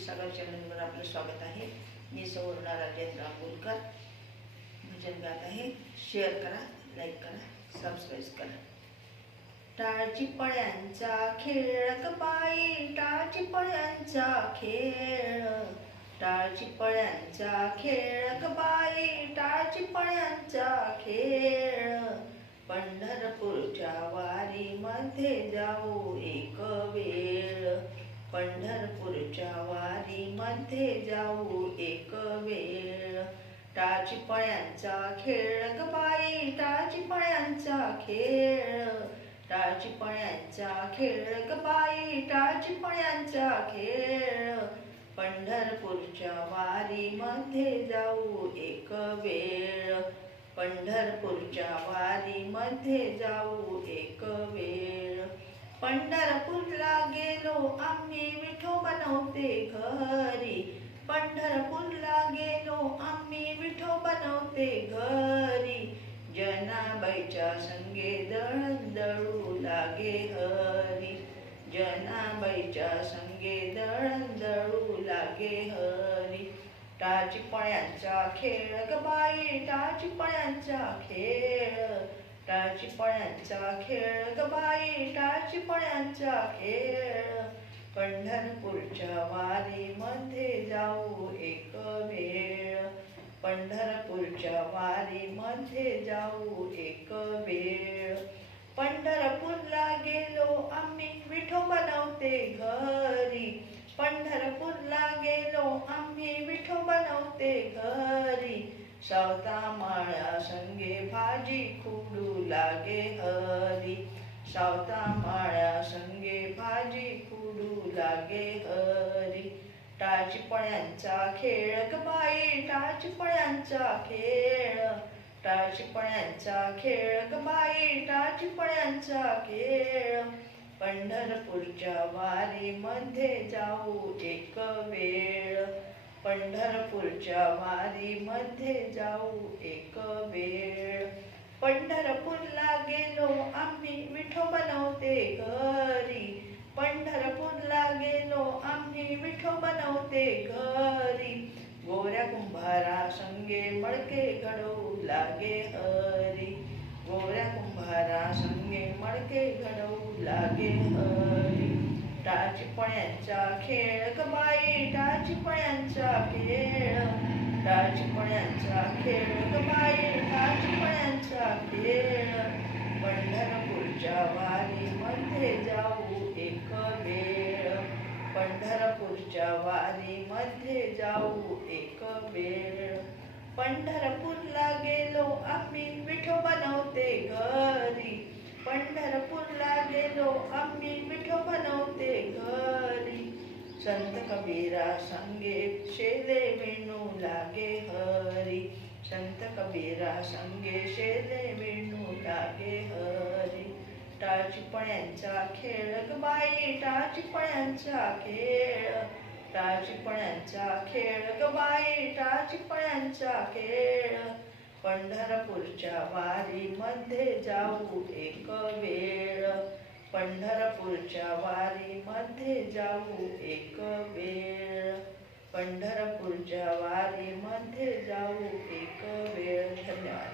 क्षीरसागर चॅनलवर आपलं स्वागत आहे। मी सौवर्णा राजेंद्र आंबोलकर भजन गात आहे। शेअर करा, लाईक करा, सबस्क्राईब करा। टाळची पळ्यांचा खेळ ग बाई, टाळची पळ्यांचा खेळ, टाळची पळ्यांचा खेळ ग बाई, टाळची पळ्यांचा खेळ। पंढरपूरच्या वारीमध्ये जाऊ एक वेळ, पंढरपूरच्या वारीमध्ये जाऊ एक वेळ। टाळची पळ्यांचा खेळ ग बाई, टाळची पळ्यांचा खेळ, टाळची पळ्यांचा खेळ ग बाई, टाळची पळ्यांचा खेळ। पंढरपूरच्या वारीमध्ये जाऊ एक वेळ, पंढरपूरच्या वारीमध्ये जाऊ एक वेळ। पंढरपूरला गेलो आम्ही विठोबा नव्हते घरी, पंढरपूरला गेलो आम्ही विठोबा नव्हते घरी। जनाबाईच्या संगे दळण दळू लागे हरी, जनाबाईच्या संगे दळण दळू लागे हरी। टाळची पळ्यांचा खेळ ग बाई, टाळची पळ्यांचा खेळ, टाळची पळ्यांचा खेळ ग बाई, टाळची पळ्यांचा खेळ। पंढरपूरच्या वारीमध्ये जाऊ एक वेळ, पंढरपूरच्या वारीमध्ये जाऊ एक वेळ। पंढरपूरला गेलो आम्ही विठोबा नव्हते घरी, पंढरपूरला गेलो आम्ही विठोबा नव्हते घरी। सावता माळ्या संगे भाजी खुडू लागे हरी, सावता माळ्या संगे भाजी खुडू लागे हरी। टाळची पळ्यांचा खेळ ग बाई, टाळची पळ्यांचा खेळ, टाळची पळ्यांचा खेळ ग बाई, टाळची पळ्यांचा खेळ। पंढरपूरच्या वारीमध्ये जाऊ एक वेळ, पंढरपूरच्या वारीमध्ये जाऊ एक वेळ। पंढरपूरला गेलो आम्ही विठोबा नव्हते घरी, पंढरपूरला गेलो आम्ही विठोबा नव्हते घरी। गोऱ्या कुंभारा संगे मडके घडवू लागे हरी, गोऱ्या कुंभारा संगे मडके घडवू लागे हरी। टाळची पळ्यांचा खेळ ग बाई, टाळची पळ्यांचा खेळ, टाळची पळ्यांचा खेळ ग बाई, टाळची पळ्यांचा खेळ। पंढरपूरच्या वारीमध्ये जाऊ एक वेळ, पंढरपूरच्या वारीमध्ये जाऊ एक वेळ। पंढरपूरला गेलो आम्ही विठोबा नव्हते घरी, पंढरपूरला गेलो आम्ही विठोबा नव्हते घरी। संत कबीरा संगे शेले वेणू लागे हरी, संत कबीरा संगे शेले वेणू लागे हरी। टाळची पळ्यांचा खेळ ग बाई, टाळची पळ्यांचा खेळ, टाळची पळ्यांचा खेळ ग बाई, टाळची पळ्यांचा खेळ। पंढरपूरच्या वारीमध्ये जाऊ एक वेळ, पंढरपूरच्या वारीमध्ये जाऊ एक वेळ, पंढरपूरच्या वारीमध्ये जाऊ एक वेळ। धन्यवाद।